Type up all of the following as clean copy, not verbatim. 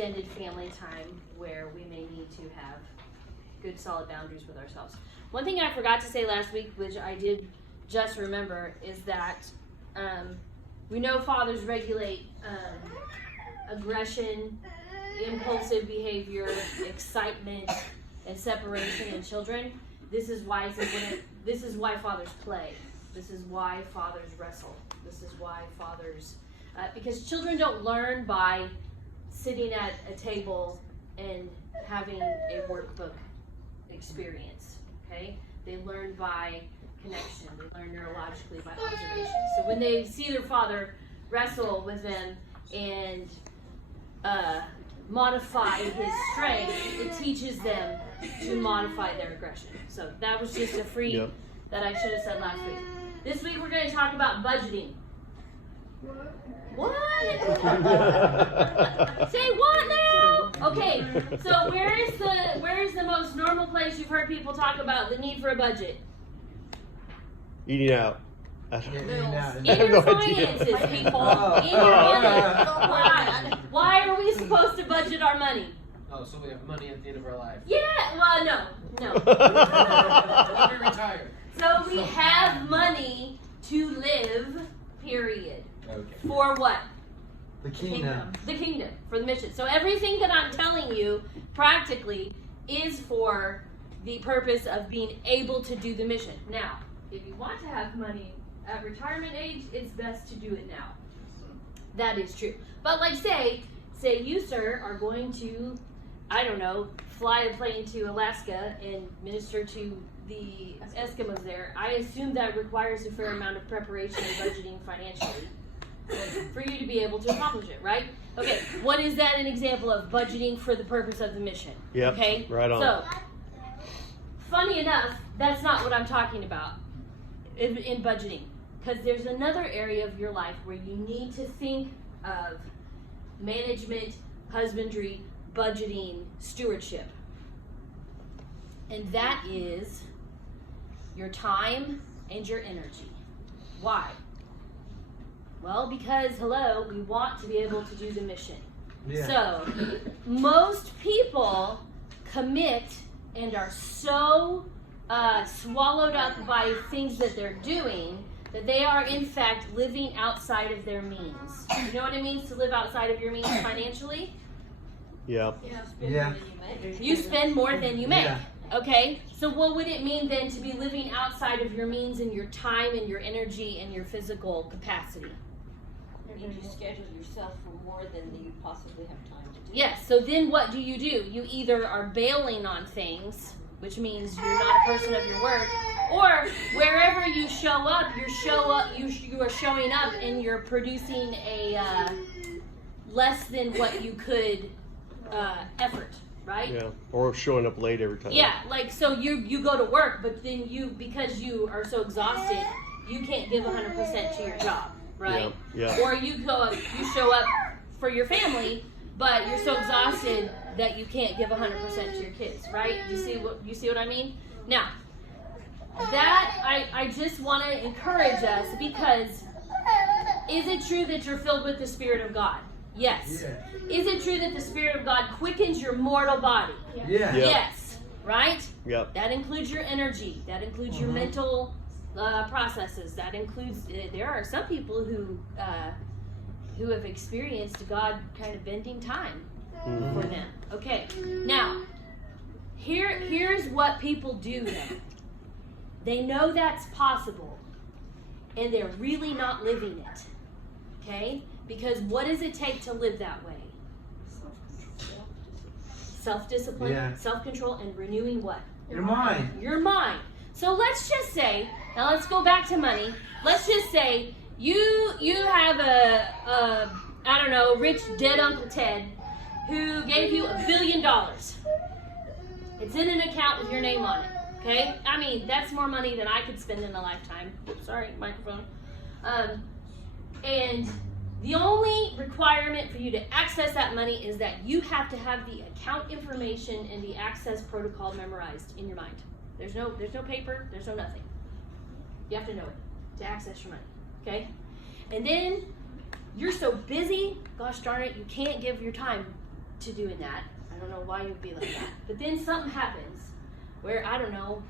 extended family time where we may need to have good solid boundaries with ourselves. One thing I forgot to say last week, which I did just remember, is that we know fathers regulate aggression, impulsive behavior, excitement, and separation in children. This is why it's important. This is why fathers play. This is why fathers wrestle. This is why fathers, because children don't learn by sitting at a table and having a workbook experience. Okay, they learn by connection. They learn neurologically by observation. So when they see their father wrestle with them and modify his strength, it teaches them to modify their aggression. So that was just a free that I should have said last week. This week we're going to talk about budgeting. What? Say what now? Okay, so where is the most normal place you've heard people talk about the need for a budget? Eating out. In your finances, people. In your money. Why are we supposed to budget our money? Oh, so we have money at the end of our life. Yeah, well, no. When we retire. So we have money to live, period. Okay. For what? The kingdom. The kingdom, for the mission. So everything that I'm telling you, practically, is for the purpose of being able to do the mission. Now, if you want to have money at retirement age, it's best to do it now. That is true. But like say you, sir, are going to, I don't know, fly a plane to Alaska and minister to the Eskimos there. I assume that requires a fair amount of preparation and budgeting financially for you to be able to accomplish it, right? Okay, what is that an example of budgeting for the purpose of the mission? Yep, okay, right on. So, funny enough, that's not what I'm talking about in budgeting. Because there's another area of your life where you need to think of management, husbandry, budgeting, stewardship. And that is your time and your energy. Why? Well, because, we want to be able to do the mission. Yeah. So, most people commit and are so swallowed up by things that they're doing that they are, in fact, living outside of their means. You know what it means to live outside of your means financially? Yeah. You spend more than you make. Yeah. Okay? So what would it mean then to be living outside of your means in your time and your energy and your physical capacity? You schedule yourself for more than you possibly have time to do. Yes, so then what do? You either are bailing on things, which means you're not a person of your word, or wherever you show up, you are showing up and you're producing a less than what you could effort, right? Yeah, or showing up late every time. Yeah, like so you go to work, but then because you are so exhausted, you can't give 100% to your job, right? Yeah. Or you show up for your family, but you're so exhausted that you can't give 100% to your kids, right? You see what I mean? Now, that I just want to encourage us, because is it true that you're filled with the Spirit of God? Yes. Yeah. Is it true that the Spirit of God quickens your mortal body? Yeah. Yes. Right? Yep. That includes your energy. That includes your mental processes. That includes. There are some people who have experienced God kind of bending time for them. Okay. Now, here's what people do then. They know that's possible, and they're really not living it. Okay? Because what does it take to live that way? Self-discipline, self-control, and renewing what? Your mind. Your mind. So let's just say, now let's go back to money. Let's just say you have a rich dead Uncle Ted who gave you $1 billion. It's in an account with your name on it. Okay? I mean, that's more money than I could spend in a lifetime. Oops, sorry, microphone. And the only requirement for you to access that money is that you have to have the account information and the access protocol memorized in your mind. There's no paper, there's no nothing. You have to know it to access your money. Okay? And then you're so busy, gosh darn it, you can't give your time to doing that. I don't know why you'd be like that. But then something happens where, I don't know,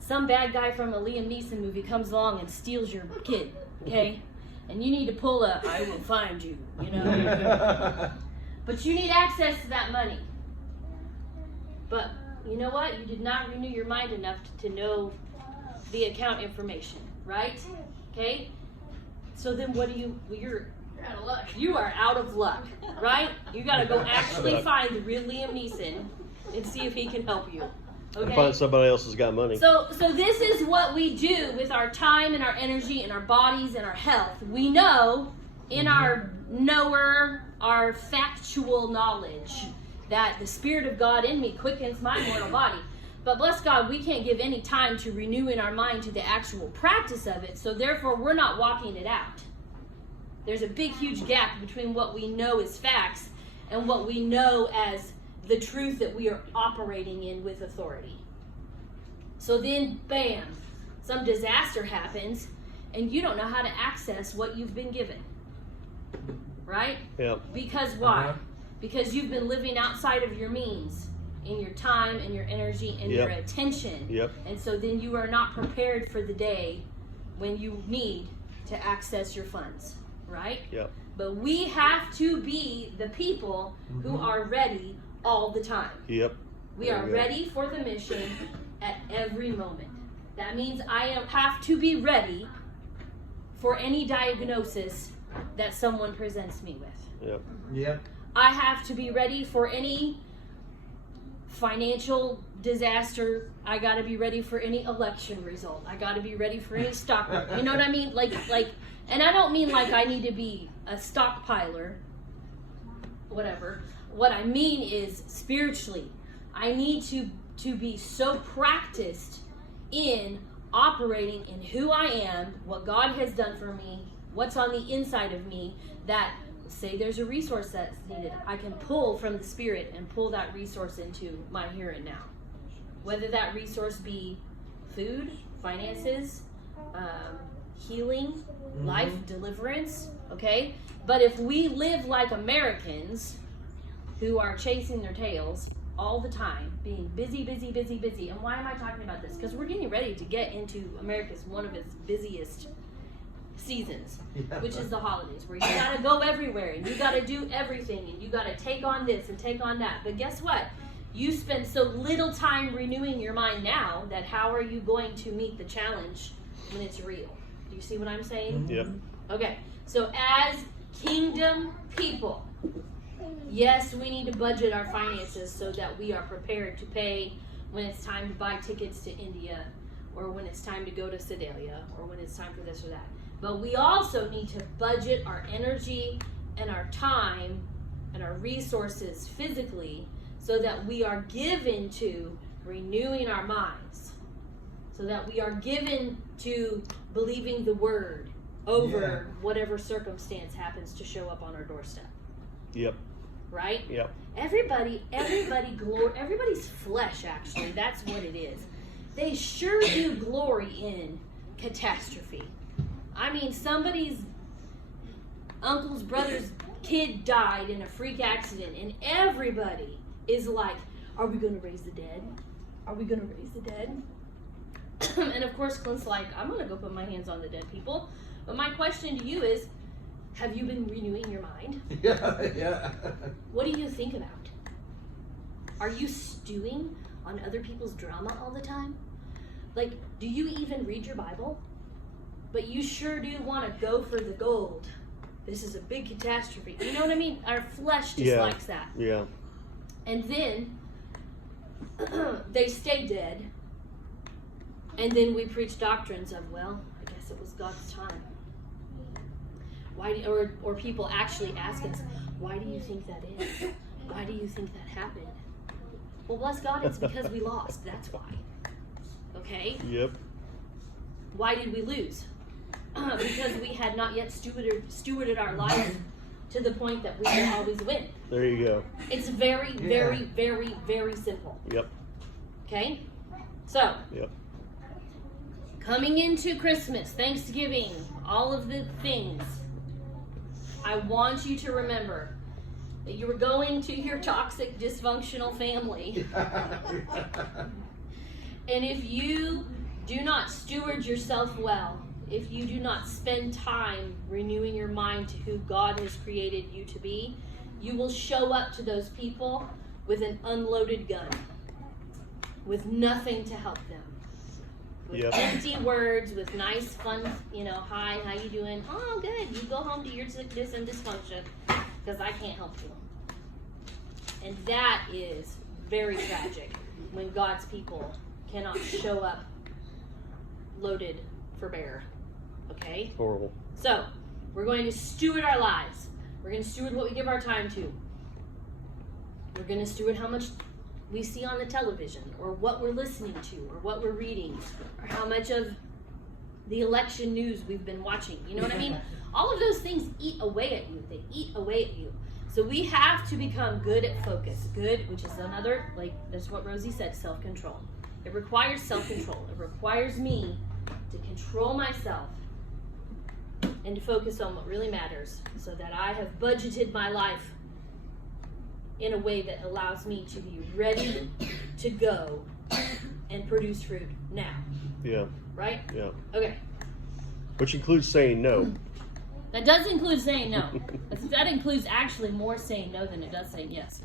some bad guy from a Liam Neeson movie comes along and steals your kid, okay? And you need to pull a, I will find you, you know? But you need access to that money. But you know what? You did not renew your mind enough to know the account information, right? Okay? So then what do you're out of luck. You are out of luck, right? You got to go actually find the real Liam Neeson and see if he can help you. Okay? And find somebody else who's got money. So this is what we do with our time and our energy and our bodies and our health. We know in our knower, our factual knowledge, that the Spirit of God in me quickens my mortal body. But bless God, we can't give any time to renew in our mind to the actual practice of it, so therefore we're not walking it out. There's a big, huge gap between what we know as facts and what we know as the truth that we are operating in with authority. So then, bam, some disaster happens, and you don't know how to access what you've been given. Right? Yeah. Because why? Because you've been living outside of your means in your time and your energy and your attention. Yep. And so then you are not prepared for the day when you need to access your funds, right? Yep. But we have to be the people who are ready all the time. Yep. We are ready for the mission at every moment. That means I have to be ready for any diagnosis that someone presents me with. Yep. Yep. I have to be ready for any financial disaster. I got to be ready for any election result. I got to be ready for any stock. You know what I mean? Like, and I don't mean like I need to be a stockpiler, whatever. What I mean is spiritually, I need to be so practiced in operating in who I am, what God has done for me, what's on the inside of me, that say there's a resource that's needed, I can pull from the Spirit and pull that resource into my here and now. Whether that resource be food, finances, healing, life, deliverance, okay? But if we live like Americans who are chasing their tails all the time, being busy, busy, busy, busy, and why am I talking about this? Because we're getting ready to get into America's one of its busiest seasons, which is the holidays, where you gotta go everywhere and you gotta do everything and you gotta take on this and take on that. But guess what? You spend so little time renewing your mind now that how are you going to meet the challenge when it's real? Do you see what I'm saying? Yep. Okay, so as kingdom people, yes, we need to budget our finances so that we are prepared to pay when it's time to buy tickets to India, or when it's time to go to Sedalia, or when it's time for this or that. But we also need to budget our energy and our time and our resources physically so that we are given to renewing our minds, so that we are given to believing the word over whatever circumstance happens to show up on our doorstep. Yep. Right? Yep. Everybody's flesh, actually, that's what it is. They sure do glory in catastrophe. I mean, somebody's uncle's brother's kid died in a freak accident, and everybody is like, are we going to raise the dead? Are we going to raise the dead? And of course, Clint's like, I'm going to go put my hands on the dead people. But my question to you is, have you been renewing your mind? Yeah. What do you think about? Are you stewing on other people's drama all the time? Like, do you even read your Bible? But you sure do want to go for the gold. This is a big catastrophe. You know what I mean? Our flesh just likes that. Yeah. And then they stay dead. And then we preach doctrines of, well, I guess it was God's time. Why? Or people actually ask us, why do you think that is? Why do you think that happened? Well, bless God, it's because we lost. That's why. Okay? Yep. Why did we lose? Because we had not yet stewarded our life to the point that we will always win. There you go. It's very, very, very, very simple. Yep. Okay? So, Yep. coming into Christmas, Thanksgiving, all of the things, I want you to remember that you were going to your toxic, dysfunctional family. And if you do not steward yourself well, if you do not spend time renewing your mind to who God has created you to be, you will show up to those people with an unloaded gun, with nothing to help them. With Yep. empty words, with nice, fun, hi, how you doing? Oh, good. You go home to your sickness and dysfunction because I can't help you. And that is very tragic when God's people cannot show up loaded for bear. Okay? Horrible. So, we're going to steward our lives. We're going to steward what we give our time to. We're going to steward how much we see on the television, or what we're listening to, or what we're reading, or how much of the election news we've been watching. You know what I mean? All of those things eat away at you. They eat away at you. So we have to become good at focus. Good, which is another, that's what Rosie said, self-control. It requires self-control. It requires me to control myself and to focus on what really matters, so that I have budgeted my life in a way that allows me to be ready to go and produce fruit now. Yeah. Right? Yeah. Okay. Which includes saying no. That does include saying no. That includes actually more saying no than it does saying yes.